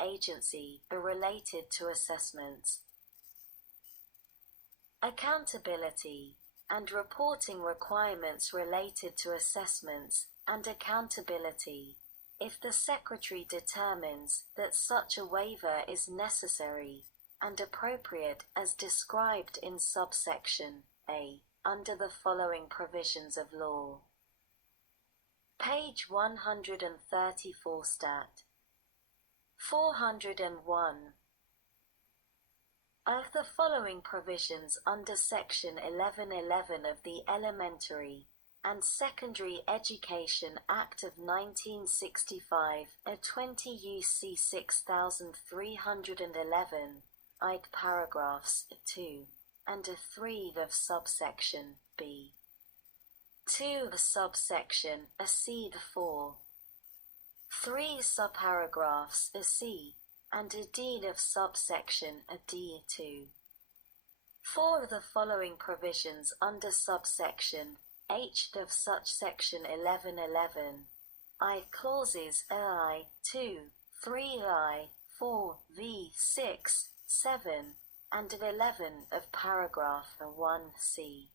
agency related to assessments. Accountability and reporting requirements related to assessments and accountability. If the Secretary determines that such a waiver is necessary and appropriate as described in subsection A, under the following provisions of law. Page 134 Stat. 401. Of the following provisions under Section 1111 of the Elementary and Secondary Education Act of 1965, a 20 U.C. 6311, Id paragraphs 2 and 3 of subsection B. 2 subsection a c 4. 3 subparagraphs a c and a d of subsection a d2. 4 of the following provisions under subsection H of such section 1111, I clauses I, 2, 3 I, 4, v 6, 7, and 11 of paragraph 1c.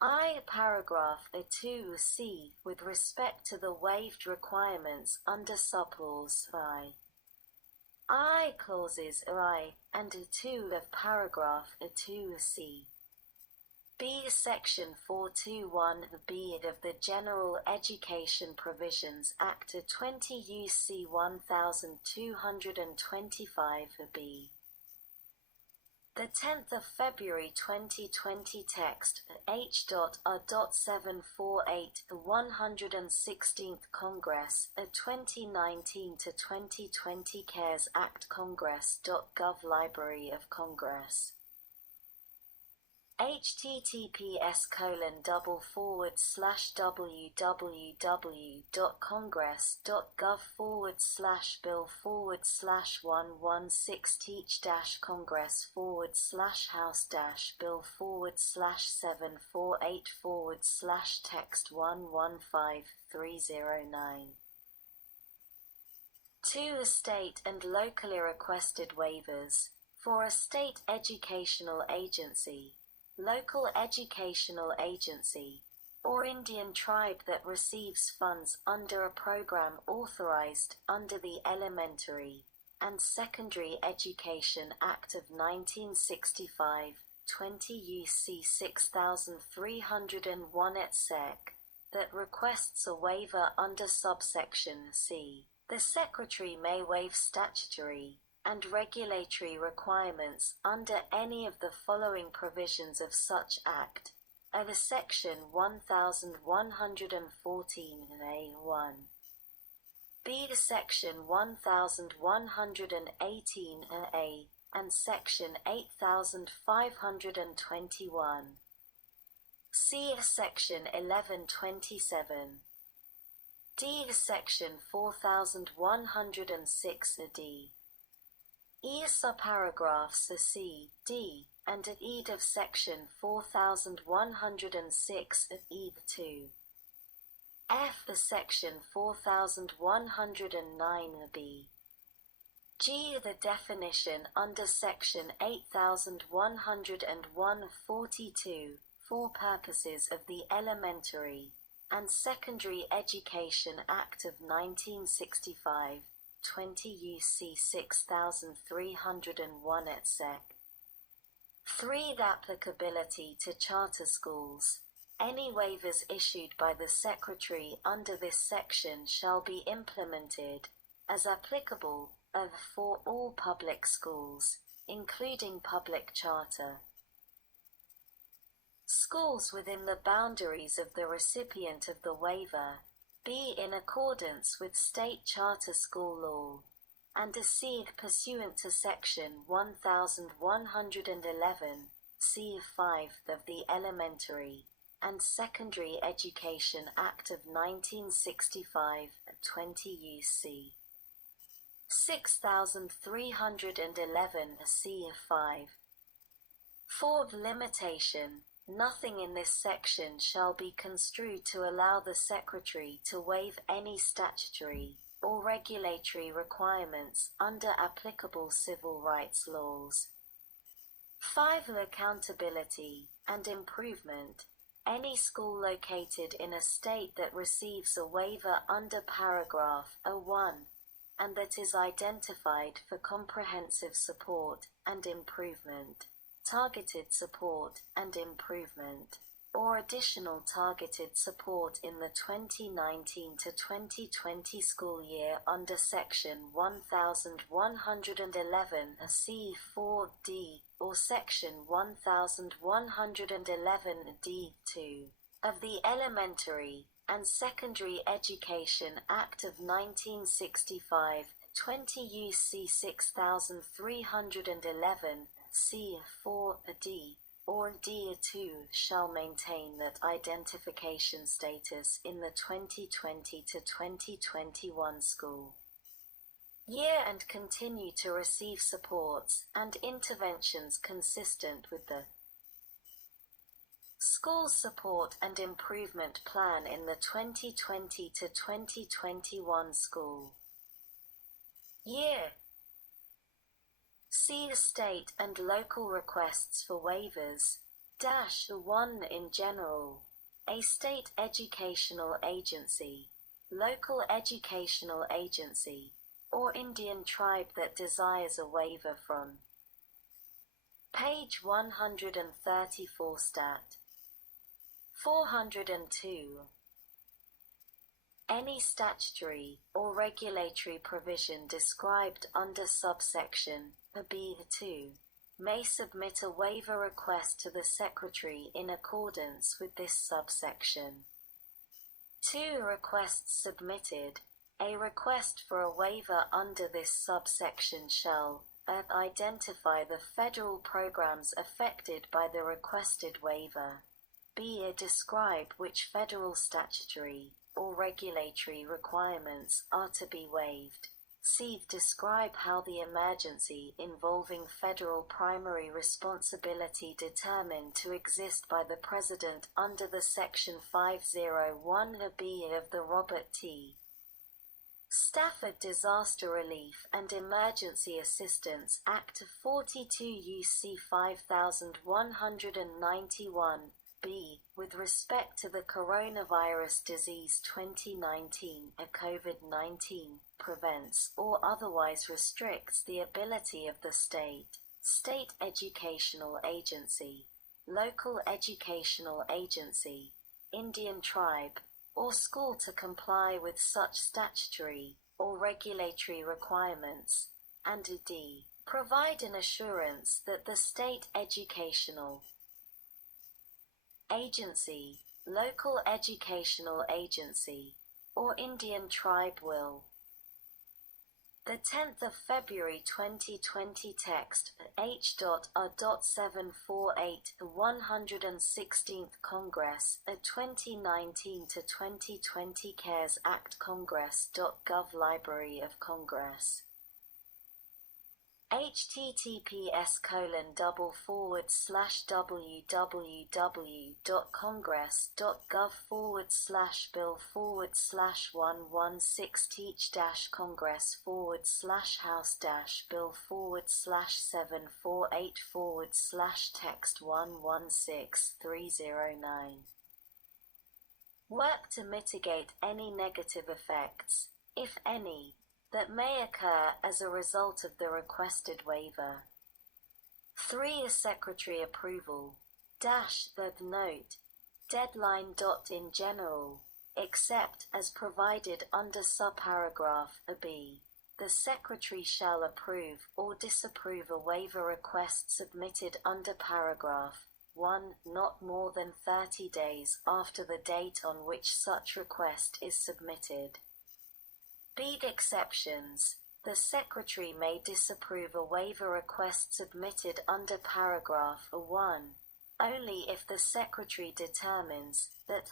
I paragraph 2c with respect to the waived requirements under subclause I clauses I and 2 of paragraph 2c. B Section 421b of the General Education Provisions Act 20 U.C. 1225b. The 10th of February 2020 text H.A.748 the 116th Congress 2019 to 2020 CaresAct Congress.gov Library of Congress https://www.congress.gov/bill/116-congress/house-bill/748//text 115309. 2. State and locally requested waivers. For a state educational agency, local educational agency, or Indian tribe that receives funds under a program authorized under the Elementary and Secondary Education Act of 1965, 20 U.C. 6301 et seq., that requests a waiver under subsection C, the Secretary may waive statutory and regulatory requirements under any of the following provisions of such Act, of Section 1114a1, b Section 1118a, and Section 8521, c Section 1127, d Section 4106d. E subparagraphs c, d, and e of section 4106 of e2. F the section 4109b. G the definition under section 8101-42 for purposes of the Elementary and Secondary Education Act of 1965. 20 U.C. 6301 et seq. 3. The applicability to charter schools. Any waivers issued by the Secretary under this section shall be implemented, as applicable, for all public schools, including public charter. Schools within the boundaries of the recipient of the waiver be in accordance with state charter school law, and C pursuant to section 1111 C5 of the Elementary and Secondary Education Act of 1965, 20 U.C. 6311 C5. 4. Limitation. Nothing in this section shall be construed to allow the Secretary to waive any statutory or regulatory requirements under applicable civil rights laws. 5. Accountability and improvement. Any school located in a state that receives a waiver under paragraph 1 and that is identified for comprehensive support and improvement, targeted support and improvement, or additional targeted support in the 2019 to 2020 school year under Section 1111 C4D or Section 1111 D2 of the Elementary and Secondary Education Act of 1965, 20 U.C. 6311 C4D or D2 shall maintain that identification status in the 2020 to 2021 school year and continue to receive supports and interventions consistent with the School Support and Improvement Plan in the 2020 to 2021 school year. See state and local requests for waivers. 1 in general. A state educational agency, local educational agency, or Indian tribe that desires a waiver from. Page 134 Stat. 402. Any statutory or regulatory provision described under subsection B2 may submit a waiver request to the Secretary in accordance with this subsection. 2. Requests submitted. A request for a waiver under this subsection shall identify the federal programs affected by the requested waiver. B. Describe which federal statutory or regulatory requirements are to be waived. C. Describe how the emergency involving federal primary responsibility determined to exist by the President under the Section 501B of the Robert T. Stafford Disaster Relief and Emergency Assistance Act 42 U.C. 5191 B. With respect to the coronavirus disease 2019, a COVID-19 prevents or otherwise restricts the ability of the state educational agency, local educational agency, Indian tribe, or school to comply with such statutory or regulatory requirements, and D. Provide an assurance that the state educational agency, local educational agency, or Indian tribe will. The 10th of February 2020 text H.R.748 116th Congress 2019 to 2020 CaresAct Congress.gov Library of Congress https://bill/748/116-congress/house-bill/748/text 116309. Work to mitigate any negative effects, if any, that may occur as a result of the requested waiver. 3. Secretary approval. The note. Deadline. In general, except as provided under subparagraph B. The Secretary shall approve or disapprove a waiver request submitted under paragraph 1 not more than 30 days after the date on which such request is submitted. B. Exceptions. The Secretary may disapprove a waiver request submitted under paragraph 1 only if the Secretary determines that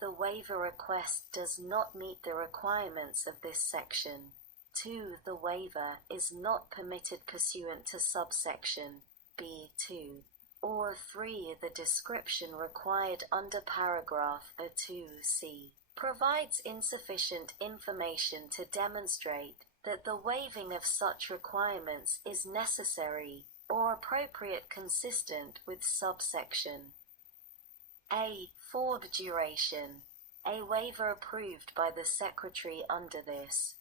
the waiver request does not meet the requirements of this section. 2. The waiver is not permitted pursuant to subsection B2. Or 3. The description required under paragraph 2c provides insufficient information to demonstrate that the waiving of such requirements is necessary or appropriate consistent with subsection A. For the duration, a waiver approved by the Secretary under this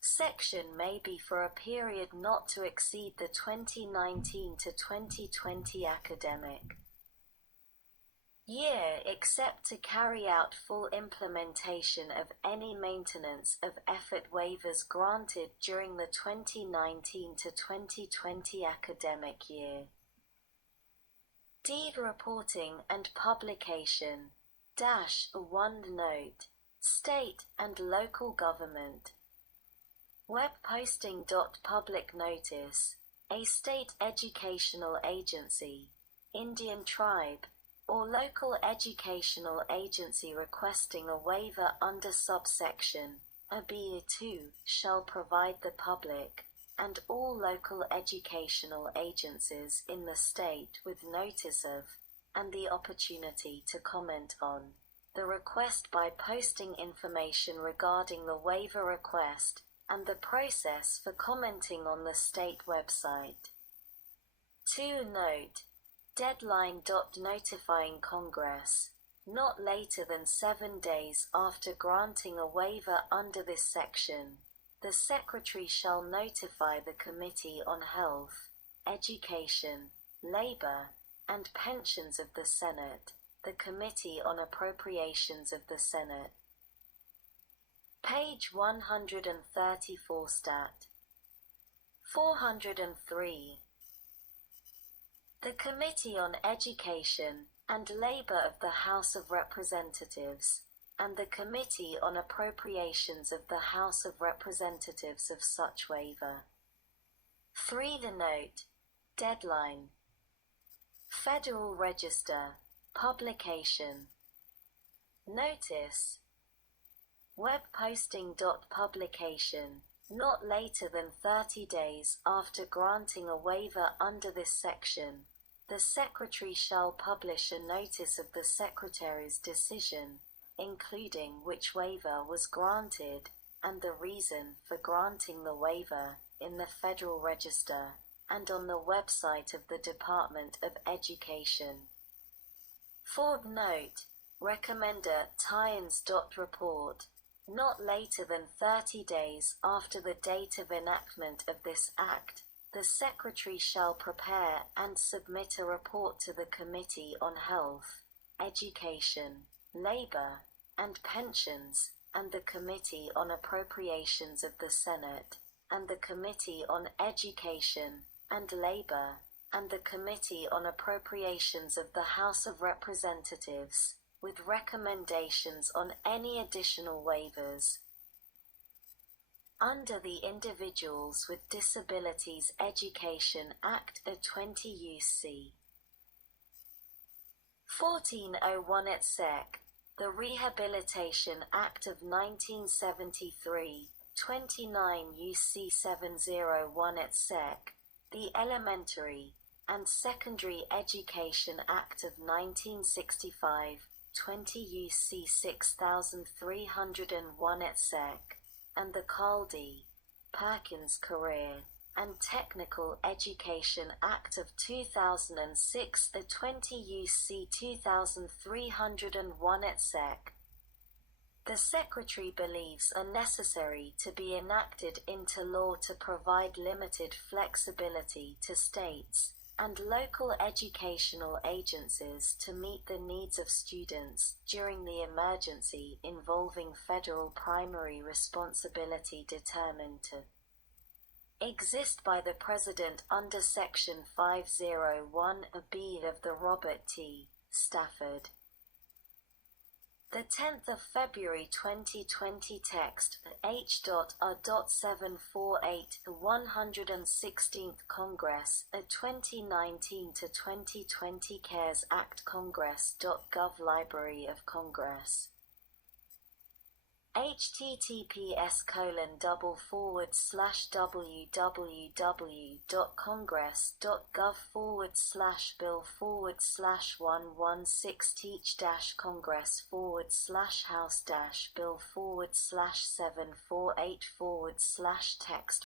section may be for a period not to exceed the 2019 to 2020 academic year, except to carry out full implementation of any maintenance of effort waivers granted during the 2019 to 2020 academic year. Deed reporting and publication -1 note, state and local government. Web posting. Public notice, a state educational agency, Indian tribe, or local educational agency requesting a waiver under subsection B2 shall provide the public and all local educational agencies in the state with notice of, and the opportunity to comment on, the request by posting information regarding the waiver request and the process for commenting on the state website. 2 note, deadline. Notifying Congress, not later than 7 days after granting a waiver under this section, the Secretary shall notify the Committee on Health, Education, Labor, and Pensions of the Senate, the Committee on Appropriations of the Senate. Page 134 Stat. 403. The Committee on Education and Labor of the House of Representatives, and the Committee on Appropriations of the House of Representatives of such waiver. 3. The note, deadline. Federal Register, publication. Notice. Web posting. Publication, not later than 30 days after granting a waiver under this section, the Secretary shall publish a notice of the Secretary's decision, including which waiver was granted and the reason for granting the waiver, in the Federal Register and on the website of the Department of Education. 4. Note, Recommender Tynes. Report, not later than 30 days after the date of enactment of this Act, the Secretary shall prepare and submit a report to the Committee on Health, Education, Labor, and Pensions, and the Committee on Appropriations of the Senate, and the Committee on Education and Labor, and the Committee on Appropriations of the House of Representatives, with recommendations on any additional waivers. Under the Individuals with Disabilities Education Act of 20 U.C. 1401 et seq., the Rehabilitation Act of 1973, 29 U.C. 701 et seq., the Elementary and Secondary Education Act of 1965, 20 U.C. 6301 et seq., and the Carl D. Perkins Career and Technical Education Act of 2006, the 20 U.C. 2301 et seq. The Secretary believes are necessary to be enacted into law to provide limited flexibility to states and local educational agencies to meet the needs of students during the emergency involving federal primary responsibility determined to exist by the President under Section 501(b) of the Robert T. Stafford. The 10th of February 2020 text H.R.748 116th Congress 2019 to 2020 CaresAct Congress.gov Library of Congress https://www.congress.gov/bill/116-congress/house-bill/748/text